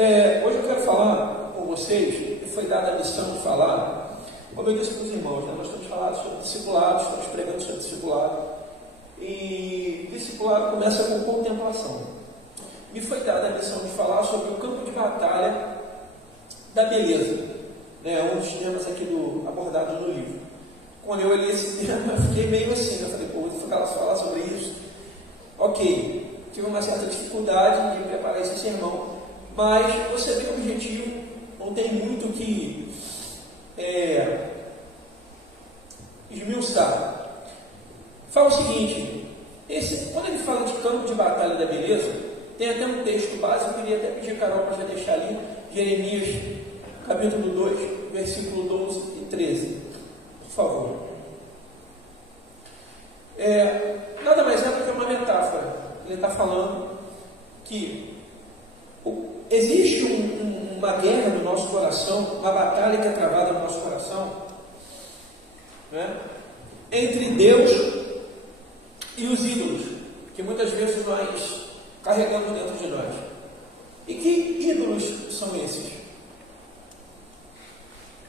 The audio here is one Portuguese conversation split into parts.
Hoje eu quero falar com vocês, e foi dada a missão de falar, como eu disse para os irmãos, nós estamos falando sobre discipulado, estamos pregando sobre discipulado, e discipulado começa com contemplação. Me foi dada a missão de falar sobre o campo de batalha da beleza, um dos temas aqui abordados no livro. Quando eu li esse tema, eu fiquei meio assim, eu falei, vou falar sobre isso. Ok, tive uma certa dificuldade de preparar esse sermão, mas você vê o objetivo, não tem muito o que esmiuçar. Fala o seguinte, quando ele fala de campo de batalha da beleza, tem até um texto básico, eu queria até pedir a Carol para já deixar ali, Jeremias, capítulo 2, versículo 12 e 13, por favor. Nada mais é do que uma metáfora. Ele está falando que existe uma guerra no nosso coração, uma batalha que é travada no nosso coração, entre Deus e os ídolos, que muitas vezes nós carregamos dentro de nós. E que ídolos são esses?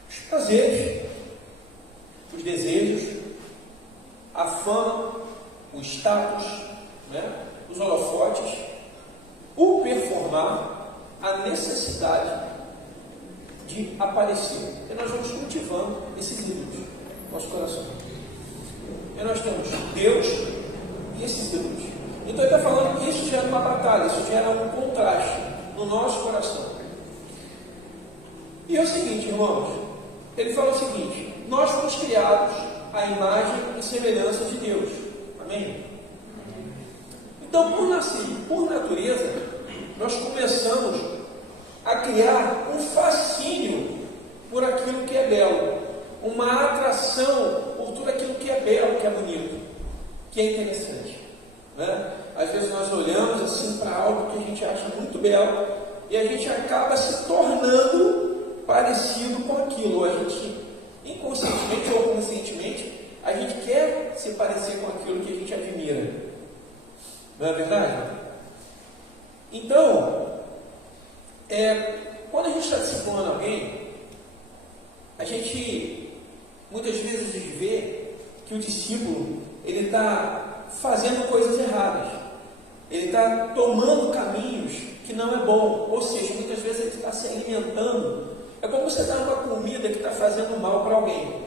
Os prazeres, os desejos, a fama, o status, os holofotes, o performar, a necessidade de aparecer. E nós vamos cultivando esses ídolos no nosso coração. E nós temos Deus e esses ídolos. Então ele está falando que isso gera uma batalha, isso gera um contraste no nosso coração. E é o seguinte, irmãos, ele fala o seguinte: nós fomos criados à imagem e semelhança de Deus. Amém? Então, por natureza, nós começamos a criar um fascínio por aquilo que é belo, uma atração por tudo aquilo que é belo, que é bonito, que é interessante. Às vezes nós olhamos assim para algo que a gente acha muito belo e a gente acaba se tornando parecido com aquilo. A gente, inconscientemente ou conscientemente, a gente quer se parecer com aquilo que a gente admira. Não é verdade? Então, quando a gente está discipulando alguém, a gente muitas vezes vê que o discípulo ele está fazendo coisas erradas, ele está tomando caminhos que não é bom, ou seja, muitas vezes ele está se alimentando. É como você dar uma comida que está fazendo mal para alguém,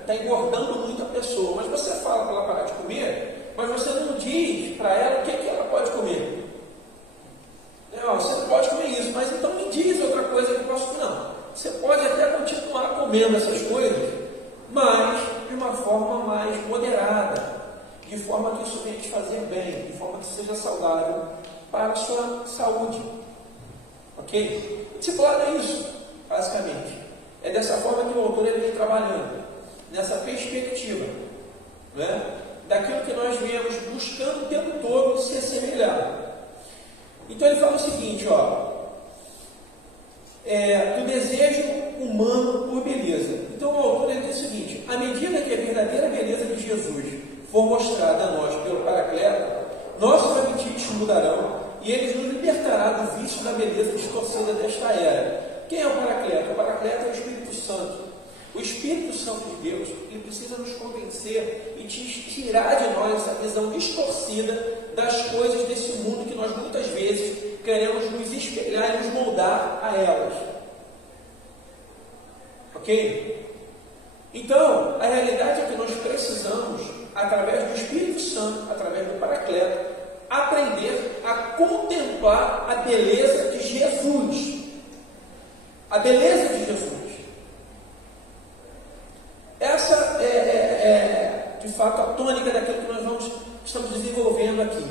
está engordando muito a pessoa, mas você fala para ela parar de comer, mas você não diz para ela o que ela pode comer. Você não pode comer isso, mas então me diz outra coisa que eu posso comer. Não, você pode até continuar comendo essas coisas, mas de uma forma mais moderada, de forma que isso venha te fazer bem, de forma que seja saudável para a sua saúde. Ok? O discipulado é isso, basicamente. É dessa forma que o autor ele vem trabalhando, nessa perspectiva, daquilo que nós viemos buscando o tempo todo se assemelhar. Então ele fala o seguinte, do desejo humano por beleza. Então o autor ele diz o seguinte: à medida que a verdadeira beleza de Jesus for mostrada a nós pelo Paracleto, nossos apetites mudarão e ele nos libertará do vício da beleza distorcida desta era. Quem é o Paracleto? O Paracleto é o Espírito Santo. O Espírito Santo de Deus, ele precisa nos convencer e tirar de nós essa visão distorcida das coisas desse mundo que nós muitas vezes queremos nos espelhar e nos moldar a elas. Ok? Então, a realidade é que nós precisamos, através do Espírito Santo, através do Paracleto, aprender a contemplar a beleza de Jesus. A beleza de Jesus. Essa é de fato, a tônica daquilo que nós estamos desenvolvendo aqui.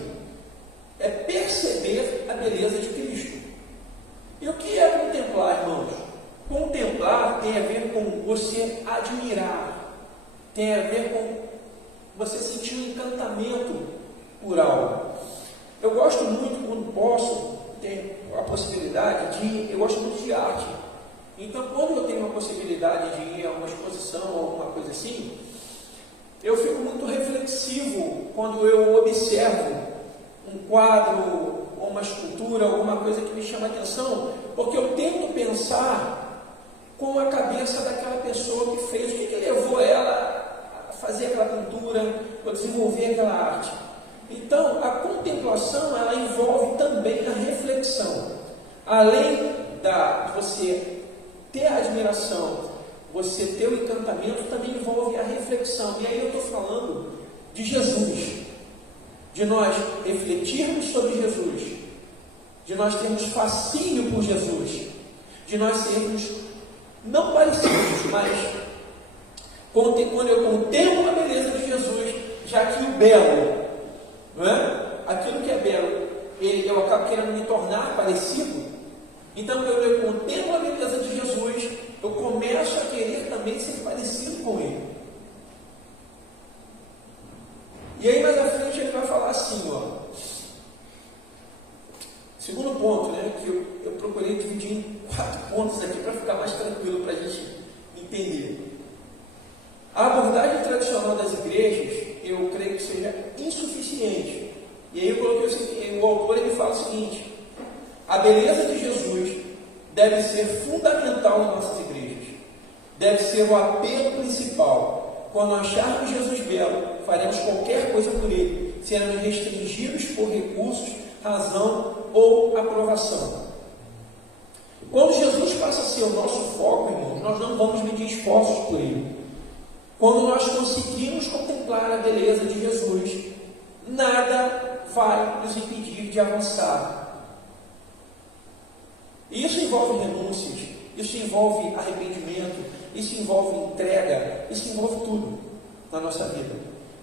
É perceber a beleza de Cristo. E o que é contemplar, irmãos? Contemplar tem a ver com você admirar, tem a ver com você sentir um encantamento por algo. Eu gosto muito, quando posso, ter a possibilidade de ir, eu gosto muito de arte. Então, quando eu tenho a possibilidade de ir a uma exposição ou alguma coisa assim, eu fico muito reflexivo quando eu observo um quadro ou alguma escultura, alguma coisa que me chama a atenção, porque eu tento pensar com a cabeça daquela pessoa que fez, o que levou ela a fazer aquela pintura, a desenvolver aquela arte. Então, a contemplação, ela envolve também a reflexão. Além de você ter a admiração, você ter o encantamento, também envolve a reflexão. E aí eu estou falando de Jesus, de nós refletirmos sobre Jesus, de nós termos fascínio por Jesus, de nós sermos não parecidos, mas quando eu contemplo a beleza de Jesus, já que o belo, não é? Aquilo que é belo, eu acabo querendo me tornar parecido. Então, quando eu contemplo a beleza de Jesus, eu começo a querer também ser parecido com Ele. E aí, mais à frente, ele vai falar assim, ó. Segundo ponto, né, que eu procurei dividir em 4 pontos aqui para ficar mais tranquilo para a gente entender. A abordagem tradicional das igrejas, eu creio que seja insuficiente. E aí eu coloquei o seguinte, o autor ele fala o seguinte: a beleza de Jesus deve ser fundamental em nossas igrejas, deve ser o apelo principal. Quando acharmos Jesus belo, faremos qualquer coisa por ele, seremos restringidos por recursos, razão ou aprovação. Quando Jesus passa a ser o nosso foco, irmãos, nós não vamos medir esforços por ele. Quando nós conseguimos contemplar a beleza de Jesus, nada vai nos impedir de avançar. E isso envolve renúncias, isso envolve arrependimento, isso envolve entrega, isso envolve tudo na nossa vida.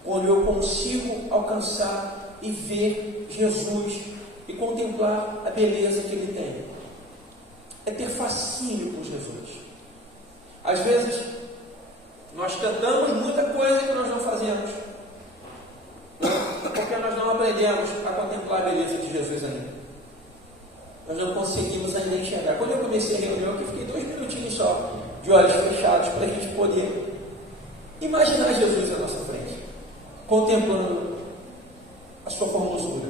Quando eu consigo alcançar e ver Jesus e contemplar a beleza que Ele tem, é ter fascínio por Jesus. Às vezes, nós tentamos muita coisa que nós não fazemos, porque nós não aprendemos a contemplar a beleza de Jesus ainda. Nós não conseguimos ainda enxergar. Quando eu comecei a reunião, eu fiquei 2 minutinhos só, de olhos fechados, para a gente poder imaginar Jesus à nossa frente, contemplando a sua formosura.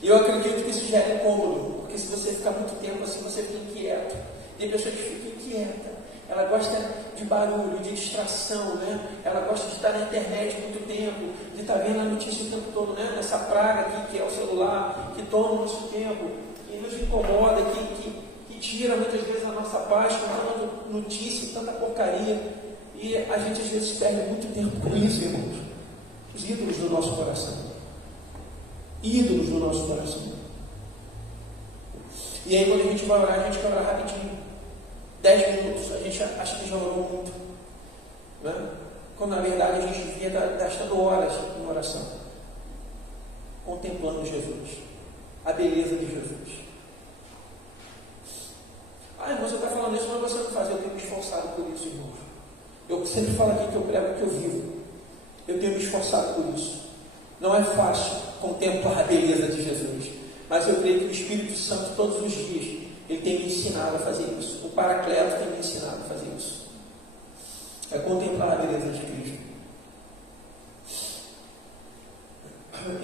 E eu acredito que isso gera incômodo, porque se você ficar muito tempo assim, você fica inquieto. Tem pessoa que fica inquieta, ela gosta de barulho, de distração, né? Ela gosta de estar na internet muito tempo, de estar vendo a notícia o tempo todo, né? Essa praga aqui que é o celular, que toma o nosso tempo, que nos incomoda, que tira muitas vezes a nossa paz com tanta notícia, tanta porcaria. E a gente às vezes perde muito tempo com isso, irmãos. Os ídolos do nosso coração. Ídolos do nosso coração. E aí quando a gente vai orar, a gente vai orar rapidinho. 10 minutos, a gente acha que já orou muito, né? Quando na verdade a gente devia estar gastando horas em oração, contemplando Jesus, a beleza de Jesus. Ah, irmão, você está falando isso, mas você não faz. Eu tenho me esforçado por isso, irmãos. Eu sempre falo aqui que eu prego o que eu vivo. Eu tenho me esforçado por isso. Não é fácil contemplar a beleza de Jesus, mas eu creio que o Espírito Santo todos os dias Ele tem me ensinado a fazer isso. O Paracleto tem me ensinado a fazer isso. É contemplar a beleza de Cristo.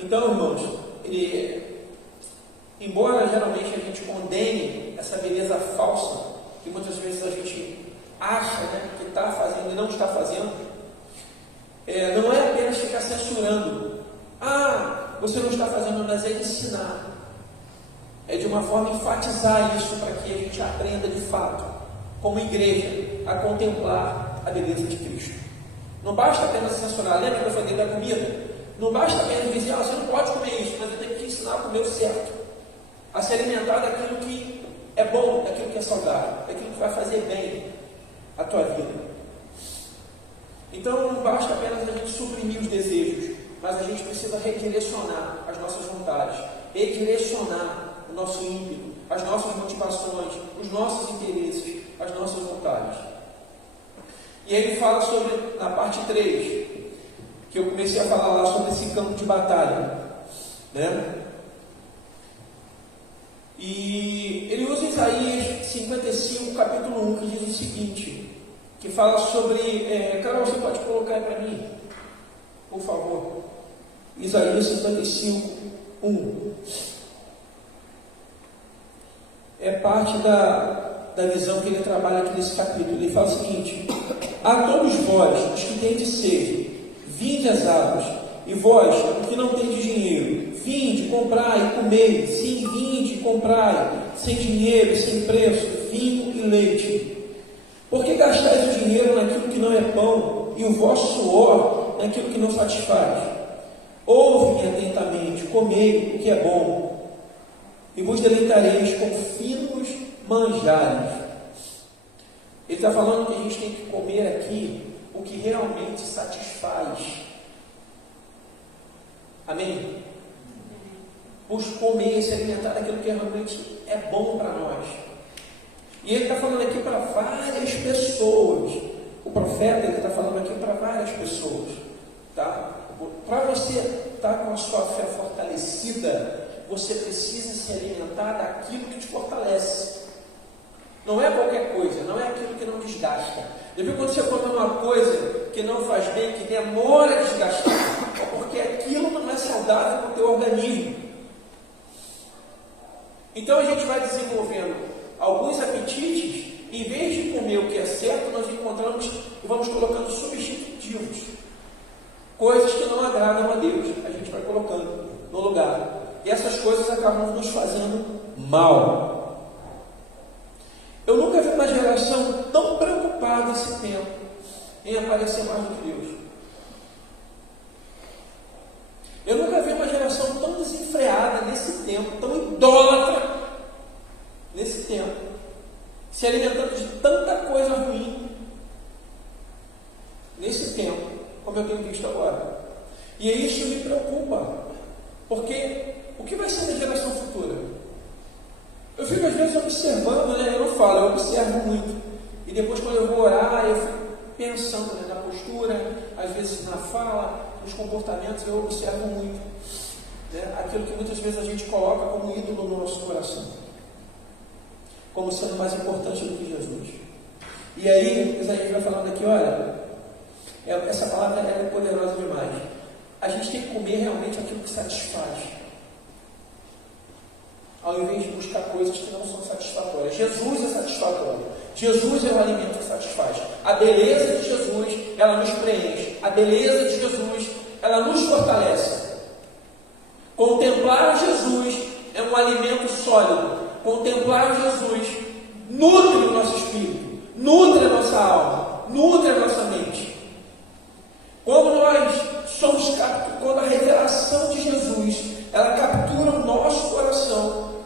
Então, irmãos, embora geralmente a gente condene essa beleza falsa, que muitas vezes a gente acha, né, que está fazendo e não está fazendo, não é apenas ficar censurando. Ah, você não está fazendo, mas é ensinar. É de uma forma enfatizar isso para que a gente aprenda de fato, como igreja, a contemplar a beleza de Cristo. Não basta apenas censurar. Lembra que eu falei da comida? Não basta apenas dizer, você não pode comer isso, mas eu tenho que te ensinar a comer o certo, a se alimentar daquilo que é bom, daquilo que é saudável, daquilo que vai fazer bem a tua vida. Então não basta apenas a gente suprimir os desejos, mas a gente precisa redirecionar as nossas vontades, redirecionar o nosso ímpeto, as nossas motivações, os nossos interesses, as nossas vontades. E aí ele fala sobre, na parte 3, que eu comecei a falar lá sobre esse campo de batalha, né? E ele usa Isaías 55, capítulo 1, que diz o seguinte, que fala sobre, Carol, você pode colocar aí para mim, por favor, Isaías 55, 1. é parte da visão que ele trabalha aqui nesse capítulo. Ele fala o seguinte: a todos vós, os que tendes sede, vinde às águas, e vós, o que não tendes dinheiro, vinde, comprai e comei. Sim, vinde, comprai, sem dinheiro, sem preço, vinho e leite. Por que gastais o dinheiro naquilo que não é pão, e o vosso suor naquilo que não satisfaz? Ouve-me atentamente, comei o que é bom, e vos deleitareis com finos manjares. Ele está falando que a gente tem que comer aqui o que realmente satisfaz. Amém? Comer, se alimentar daquilo que realmente é bom para nós. E ele está falando aqui para várias pessoas. O profeta, ele está falando aqui para várias pessoas. Tá? Para você estar com a sua fé fortalecida, você precisa se alimentar daquilo que te fortalece. Não é qualquer coisa, não é aquilo que não desgasta. Depois, quando você come uma coisa que não faz bem, que demora a desgastar, é porque aquilo não é saudável para o teu organismo. Então a gente vai desenvolvendo alguns apetites, em vez de comer o que é certo, nós encontramos e vamos colocando substitutivos. Coisas que não agradam a Deus, a gente vai colocando no lugar. E essas coisas acabam nos fazendo mal. Eu nunca vi uma geração tão preocupada esse tempo em aparecer mais do que Deus. Eu nunca vi uma geração tão desenfreada nesse tempo, tão idólatra nesse tempo, se alimentando de tanta coisa ruim nesse tempo, como eu tenho visto agora. E isso me preocupa, porque o que vai ser da geração futura? Eu fico às vezes observando, né? Eu não falo, eu observo muito. E depois, quando eu vou orar, eu fico pensando, né, na postura, às vezes na fala, nos comportamentos, eu observo muito, né, aquilo que muitas vezes a gente coloca como ídolo no nosso coração, como sendo mais importante do que Jesus. E aí, Isaías vai falando aqui, olha, essa palavra é poderosa demais. A gente tem que comer realmente aquilo que satisfaz, ao invés de buscar coisas que não são satisfatórias. Jesus é satisfatório. Jesus é o alimento que satisfaz. A beleza de Jesus, ela nos preenche. A beleza de Jesus, ela nos fortalece. Contemplar Jesus é um alimento sólido. Contemplar Jesus nutre o nosso espírito, nutre a nossa alma, nutre a nossa mente. Quando quando a revelação de Jesus, ela captura o nosso coração,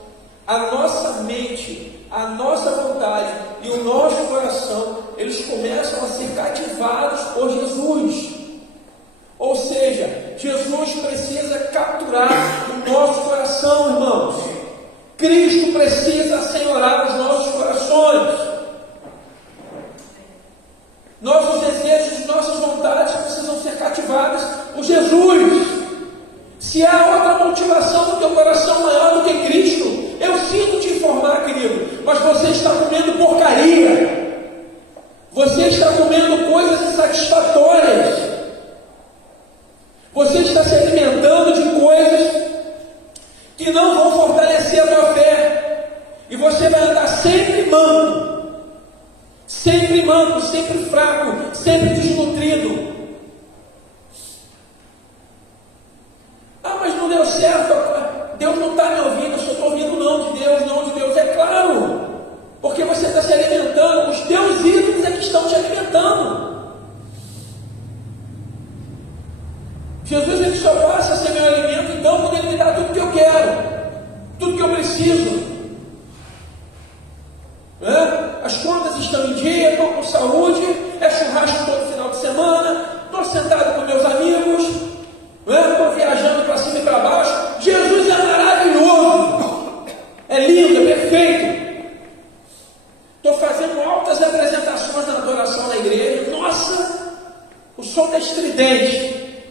a nossa mente, a nossa vontade e o nosso coração, eles começam a ser cativados por Jesus. Ou seja, Jesus precisa capturar o nosso coração, irmãos. Cristo precisa assenhorar os nossos corações. Nossos desejos, nossas vontades precisam ser cativadas por Jesus. Se há outra motivação no teu coração maior do que Cristo, eu sinto te informar, querido, mas você está comendo porcaria. Você está comendo coisas insatisfatórias. Você está se alimentando de coisas que não vão fortalecer a tua fé. E você vai andar sempre manco, sempre fraco, sempre desnutrido. Ah, mas não deu certo, Deus não está me ouvindo, eu só estou ouvindo não de Deus, é claro, porque você está se alimentando, os teus ídolos é que estão te alimentando. Jesus, ele só passa a ser meu alimento, então, quando ele me dá tudo que eu quero, tudo que eu preciso. As contas estão em dia, estou com saúde, é churrasco todo final de semana, estou sentado com meus amigos, estou viajando para cima e para baixo. Jesus é maravilhoso, é lindo, é perfeito. Estou fazendo altas apresentações na adoração na igreja. Nossa, o som está estridente,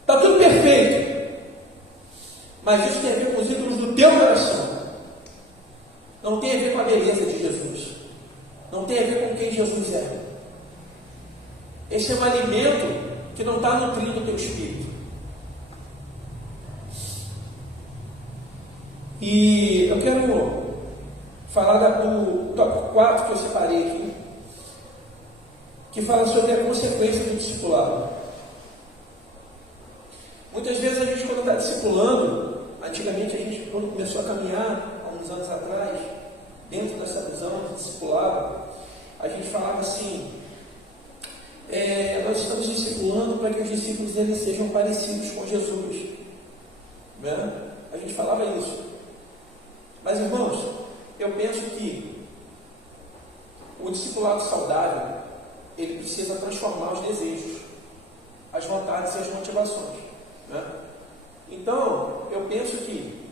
está tudo perfeito. Mas isso tem a ver com os ídolos do teu coração. Não tem a ver com a beleza de Jesus. Não tem a ver com quem Jesus é. Esse é um alimento que não está nutrindo o teu espírito. E eu quero falar do tópico 4 que eu separei aqui, que fala sobre a consequência do discipulado. Muitas vezes a gente, quando está discipulando, antigamente a gente, quando começou a caminhar, há uns anos atrás, dentro dessa visão do discipulado, a gente falava assim, nós estamos discipulando para que os discípulos eles sejam parecidos com Jesus, né? A gente falava isso. Mas, irmãos, eu penso que o discipulado saudável, ele precisa transformar os desejos, as vontades e as motivações, né? Então, eu penso que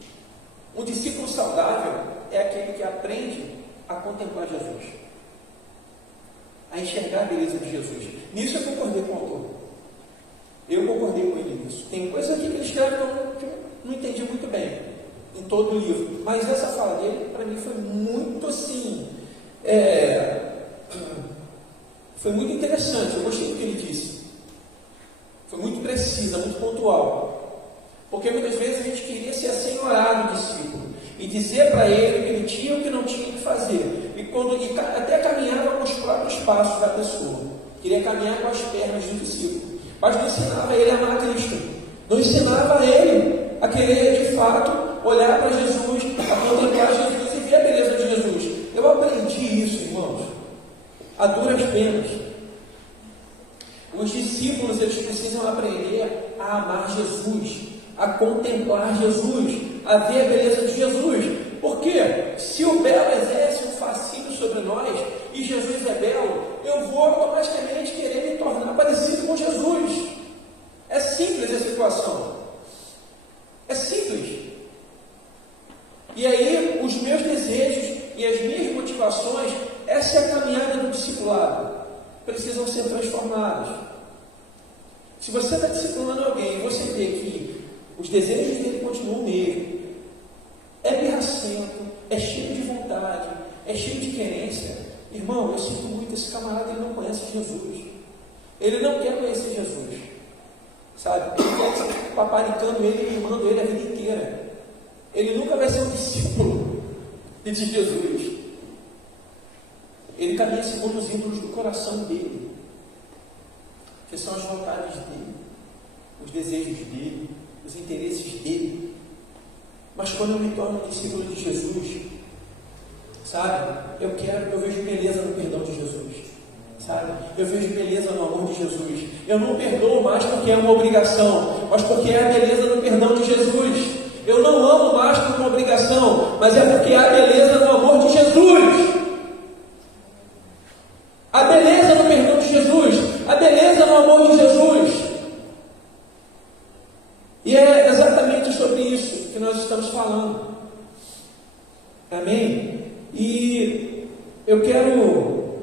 um discípulo saudável é aquele que aprende a contemplar Jesus, a enxergar a beleza de Jesus. Nisso eu concordei com o autor. Eu concordei com ele nisso. Tem coisa aqui que ele escreve que eu não entendi muito bem em todo o livro, mas essa fala dele, para mim, foi muito assim, foi muito interessante. Eu gostei do que ele disse. Foi muito precisa, muito pontual. Porque muitas vezes a gente queria ser assenhorado do discípulo e dizer para ele o que ele tinha e o que não tinha que fazer. E até caminhava com os próprios passos da pessoa. Queria caminhar com as pernas do discípulo. Mas não ensinava ele a amar Cristo. Não ensinava ele a querer, de fato, olhar para Jesus, a contemplar Jesus e ver a beleza de Jesus. Eu aprendi isso, irmãos, a duras penas. Os discípulos, eles precisam aprender a amar Jesus, a contemplar Jesus, a ver a beleza de Jesus. Porque se o belo exerce um fascínio sobre nós e Jesus é belo, eu vou automaticamente querer me tornar parecido com Jesus. É simples a situação. É simples. E aí, os meus desejos e as minhas motivações, essa é a caminhada do discipulado, precisam ser transformadas. Se você está discipulando alguém e você vê que os desejos dele continuam mesmo, é birracento, é cheio de vontade, é cheio de querência, irmão, eu sinto muito, esse camarada ele não conhece Jesus. Ele não quer conhecer Jesus, sabe? Ele quer ser paparicando ele e mimando ele a vida inteira. Ele nunca vai ser um discípulo de Jesus. Ele caminha segundo os ídolos do coração dele, que são as vontades dele, os desejos dele, os interesses dele. Mas quando eu me torno um discípulo de Jesus, sabe, eu vejo beleza no perdão de Jesus, sabe, eu vejo beleza no amor de Jesus. Eu não perdoo mais porque é uma obrigação, mas porque é a beleza no perdão de Jesus. Eu não amo mais por uma obrigação, mas é porque há beleza no amor de Jesus. A beleza no perdão de Jesus, a beleza no amor de Jesus. E é exatamente sobre isso que nós estamos falando. Amém? E eu quero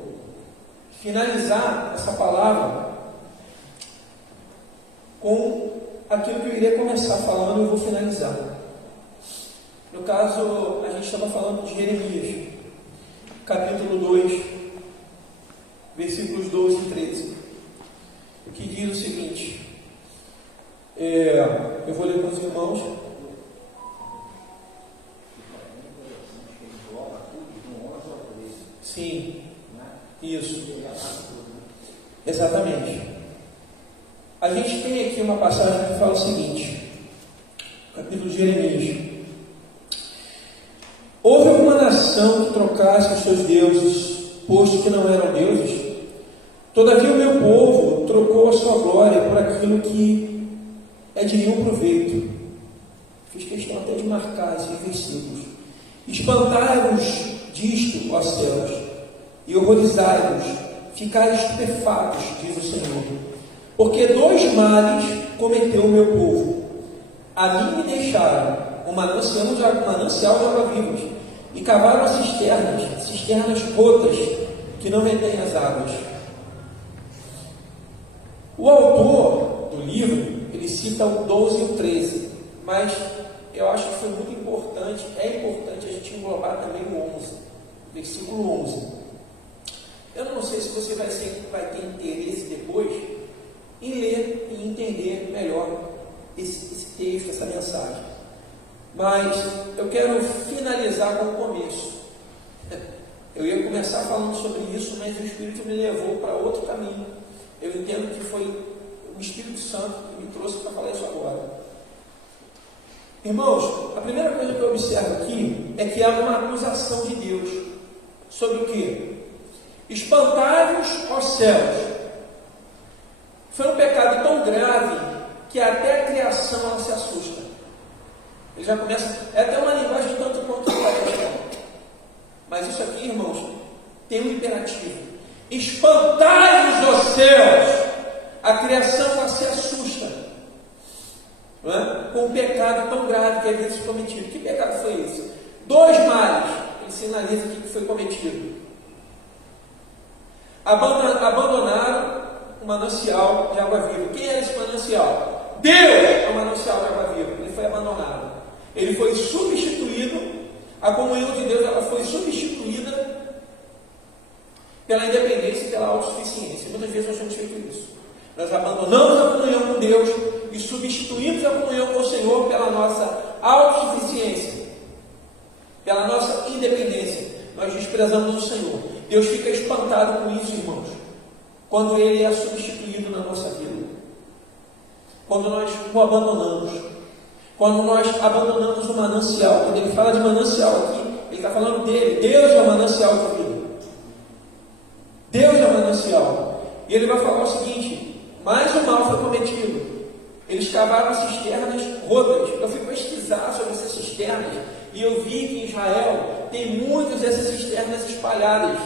finalizar essa palavra com aquilo que eu iria começar falando e eu vou finalizar. No caso, a gente estava falando de Jeremias, capítulo 2, versículos 12 e 13, que diz o seguinte, eu vou ler para os irmãos. Sim, isso, exatamente. A gente tem aqui uma passagem que fala o seguinte, capítulo de Jeremias: houve alguma nação que trocasse os seus deuses, posto que não eram deuses? Todavia o meu povo trocou a sua glória por aquilo que é de nenhum proveito. Fiz questão até de marcar esses versículos. Espantai-vos disto, ó céus, e horrorizai-vos, ficai estupefatos, diz o Senhor. Porque dois males cometeu o meu povo. Ali me deixaram um manancial de água vivas, e cavaram cisternas rotas, que não retêm as águas. O autor do livro, ele cita o 12 e o 13, mas eu acho que foi muito importante, é importante a gente englobar também o 11, versículo 11. Eu não sei se você vai ter interesse depois em ler e entender melhor esse texto, essa mensagem. Mas eu quero finalizar com o começo. Eu ia começar falando sobre isso, mas o Espírito me levou para outro caminho. Eu entendo que foi o Espírito Santo que me trouxe para falar isso agora. Irmãos, a primeira coisa que eu observo aqui é que há uma acusação de Deus. Sobre o quê? Espantai-vos aos céus. Foi um pecado tão grave que até a criação ela se assusta. Ele já começa, é até uma linguagem tanto quanto poética. Mas isso aqui, irmãos, tem um imperativo. Espantai-vos aos céus. A criação ela se assusta, não é? Com um pecado tão grave que havia sido cometido. Que pecado foi esse? 2 males. Ele sinaliza aqui que foi cometido. Abandonaram o manancial de água viva. Quem era esse manancial? Deus é o manancial de água viva. Ele foi abandonado. Ele foi substituído. A comunhão de Deus ela foi substituída pela independência e pela autossuficiência. Muitas vezes nós temos feito isso. Nós abandonamos a comunhão com Deus e substituímos a comunhão com o Senhor pela nossa autossuficiência, pela nossa independência. Nós desprezamos o Senhor. Deus fica espantado com isso, irmãos, quando Ele é substituído na nossa vida. Quando nós o abandonamos. Quando nós abandonamos o manancial. Quando Ele fala de manancial aqui, Ele está falando dele. Deus é o manancial da vida. Deus é o manancial. E Ele vai falar o seguinte: mais um mal foi cometido. Eles cavaram cisternas rotas. Eu fui pesquisar sobre essas cisternas e eu vi que em Israel tem muitas dessas cisternas espalhadas,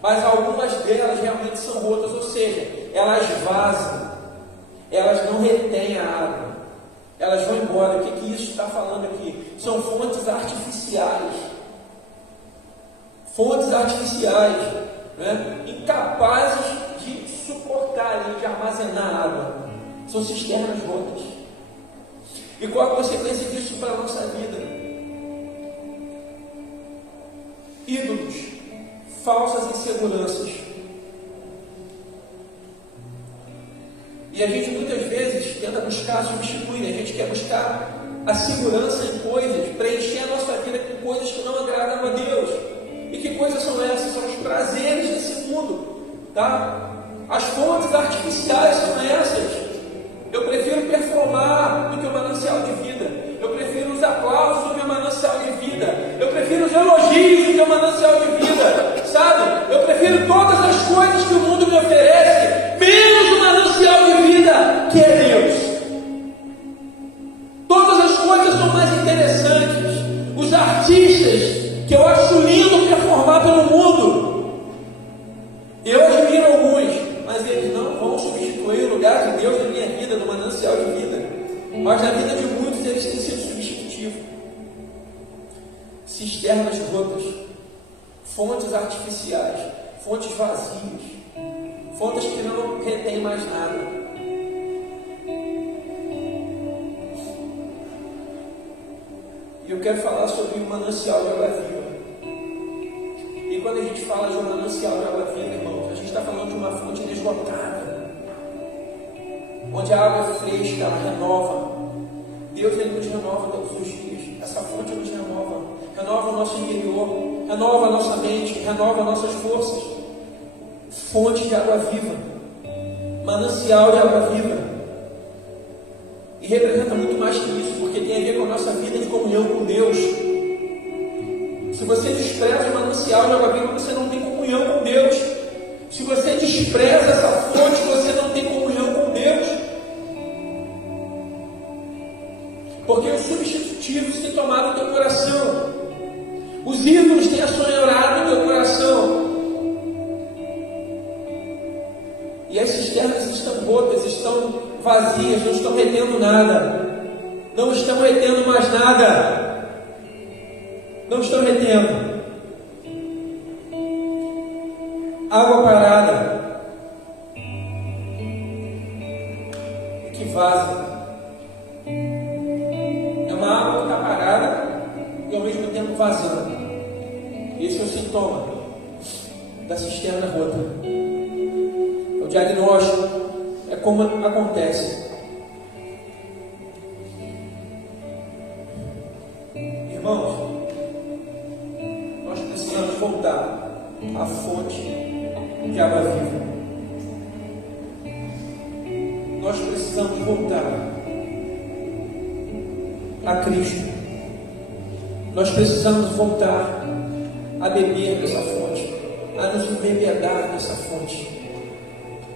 mas algumas delas realmente são rotas, ou seja, elas vazam, elas não retêm a água, elas vão embora. O que isso está falando aqui? São fontes artificiais, né? Incapazes de suportar e de armazenar água. São cisternas rotas. E qual a consequência disso para a nossa vida? Ídolos, falsas inseguranças. E a gente muitas vezes tenta buscar substituir, a gente quer buscar a segurança em coisas, preencher a nossa vida com coisas que não agradam a Deus. E que coisas são essas? São os prazeres desse mundo, tá? As fontes artificiais são essas. Eu prefiro performar do que o manancial de vida. Eu prefiro os aplausos do que o manancial de vida. Eu prefiro os elogios do que o manancial de vida. Sabe? Eu prefiro todas as coisas que o mundo me oferece, menos o manancial de vida, que é Deus. Todas as coisas são mais interessantes. Os artistas, que eu acho lindo performar pelo mundo, eu admiro alguns, mas eles não vão substituir o lugar de Deus na minha vida, no manancial de vida. Mas na vida de muitos eles têm sido substitutivos. Cisternas rotas, fontes artificiais, fontes vazias, fontes que não retêm mais nada. E eu quero falar sobre o manancial de água viva. E quando a gente fala de um manancial de água viva, irmãos, a gente está falando de uma fonte inesgotável, onde a água é fresca, ela renova. Deus ele nos renova todos os dias. Essa fonte nos renova o nosso interior, renova a nossa mente, renova nossas forças. Fonte de água viva, manancial de água viva. E representa muito mais que isso, porque tem a ver com a nossa vida de comunhão com Deus. Se você despreza o manancial de água viva, você não tem comunhão com Deus. Se você despreza essa fonte, você não tem comunhão com Deus. Porque os substitutivos têm tomado o teu coração. Os ídolos têm assonerado o teu coração. E as cisternas estão rotas, estão vazias, não estão retendo nada. Não estão retendo mais nada. Não estão retendo. Água parada que vaza. É uma água que está parada e ao mesmo tempo vazando. Esse é o sintoma da cisterna rota. O diagnóstico é como acontece. Irmãos, nós precisamos precisamos voltar à fonte de água viva. Nós precisamos voltar a Cristo. Nós precisamos voltar a beber dessa fonte, a nos embebedar dessa fonte,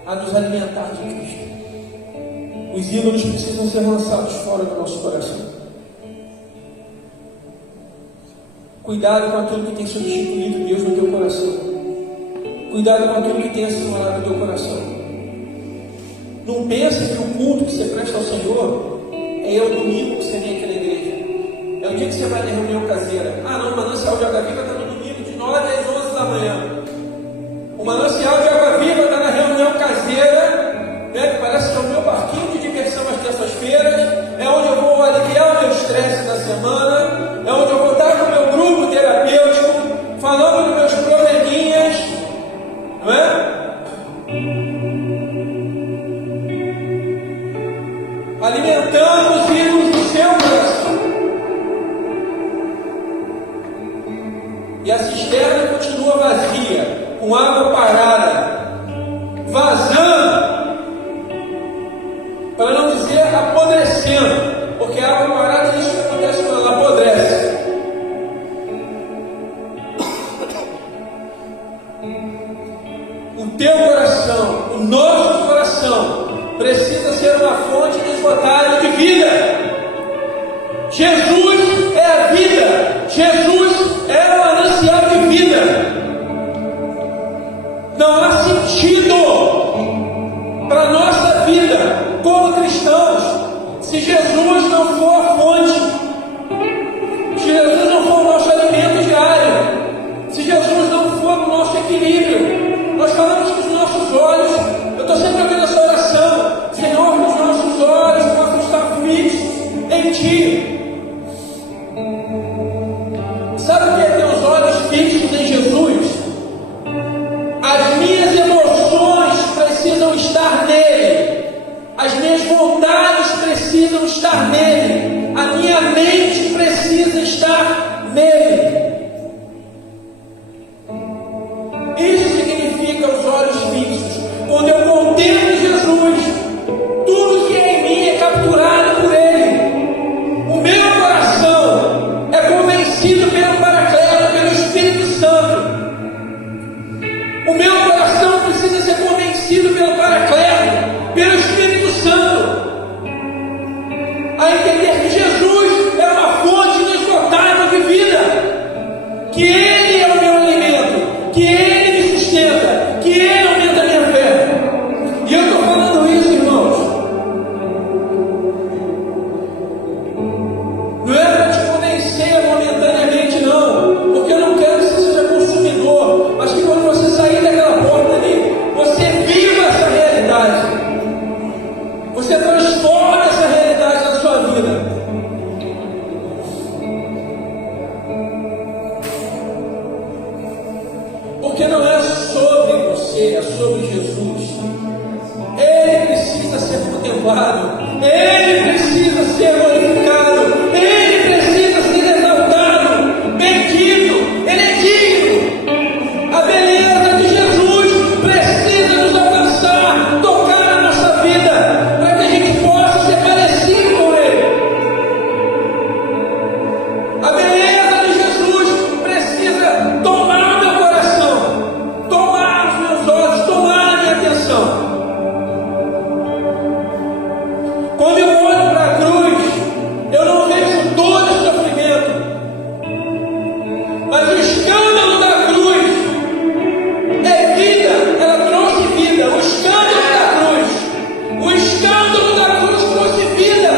a nos alimentar de Cristo. Os ídolos precisam ser lançados fora do nosso coração. Cuidado com aquilo que tem substituído Deus no teu coração. Cuidado com aquilo que tem assimilado no teu coração. Não pense que o culto que você presta ao Senhor é o domingo que você vem aqui na igreja. É o dia que você vai na reunião caseira. Ah não, o Manancial de Água Viva está no domingo de 9 às 11 da manhã. O Manancial de Água Viva está na reunião caseira, né, que parece que é o meu parquinho de diversão às terças-feiras. É onde eu vou aliviar o meu estresse da semana. É onde eu vou estar com o meu grupo terapêutico, falando dos meus probleminhas, não é? Alimentando os ídolos do seu coração. E a cisterna continua vazia, com água parada, vazando, para não dizer apodrecendo, porque a água parada é isso que acontece quando ela apodrece. O teu coração, o nosso coração, precisa ser uma fonte inesgotável de vida. Jesus é a vida. Jesus é o manancial de vida. Não há sentido para a nossa vida como cristãos se Jesus não for a fonte, se Jesus não for o nosso alimento diário, se Jesus não for o nosso equilíbrio. Nós falamos que os nossos olhos, eu estou sempre ouvindo essa oração: Senhor, que os nossos olhos possam estar fixos em Ti. Sabe o que é ter os olhos fixos em Jesus? As minhas emoções precisam estar nele, as minhas vontades precisam estar nele, a minha mente precisa estar nele. Isso significa os olhos fixos. Quando eu contemplo Jesus, tudo que é em mim é capturado por Ele. O meu coração é convencido pelo Paracleto, pelo Espírito Santo. O meu coração precisa ser convencido pelo Paracleto, pelo Espírito Santo, a entender que Jesus é uma fonte inesgotável de vida, que Ele é o meu alimento, que Ele me sustenta, que Ele aumenta a minha fé. E eu estou falando isso, irmãos, não é para te convencer momentaneamente, não, porque eu não quero que você seja consumidor, mas que quando você sair daquela porta ali, você viva essa realidade, você transforma essa realidade na sua vida. Porque não é sobre você, é sobre Jesus. Ele precisa ser contemplado, Ele precisa ser glorificado, Ele precisa ser exaltado, bendito, Ele é digno. A beleza de Jesus precisa nos alcançar, tocar a nossa vida, para que a gente possa ser parecido com Ele. A beleza de Jesus precisa tomar o meu coração, tomar os meus olhos, tomar a minha atenção. Quando eu olho para a cruz, eu não vejo dor e sofrimento, mas o escândalo da cruz é vida, ela trouxe vida. O escândalo da cruz trouxe vida.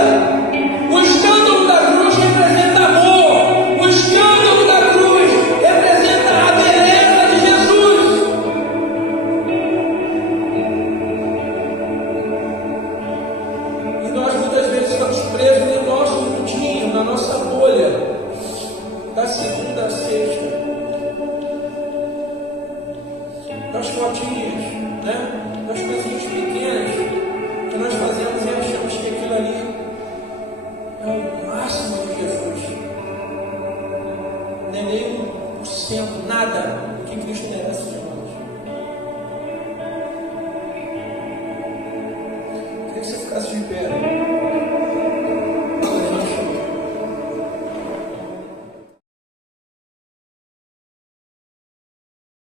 O escândalo da cruz representa amor. O escândalo da cruz representa a beleza de Jesus. E nós muitas vezes estamos presos no nosso mundinho, na nossa bolha, da segunda a sexta, das fotinhas, né? Das coisinhas pequenas que nós fazemos e achamos que aquilo ali é o máximo de Jesus. Não é nem 1% nada do que Cristo merece de nós. Eu queria que você ficasse de pé.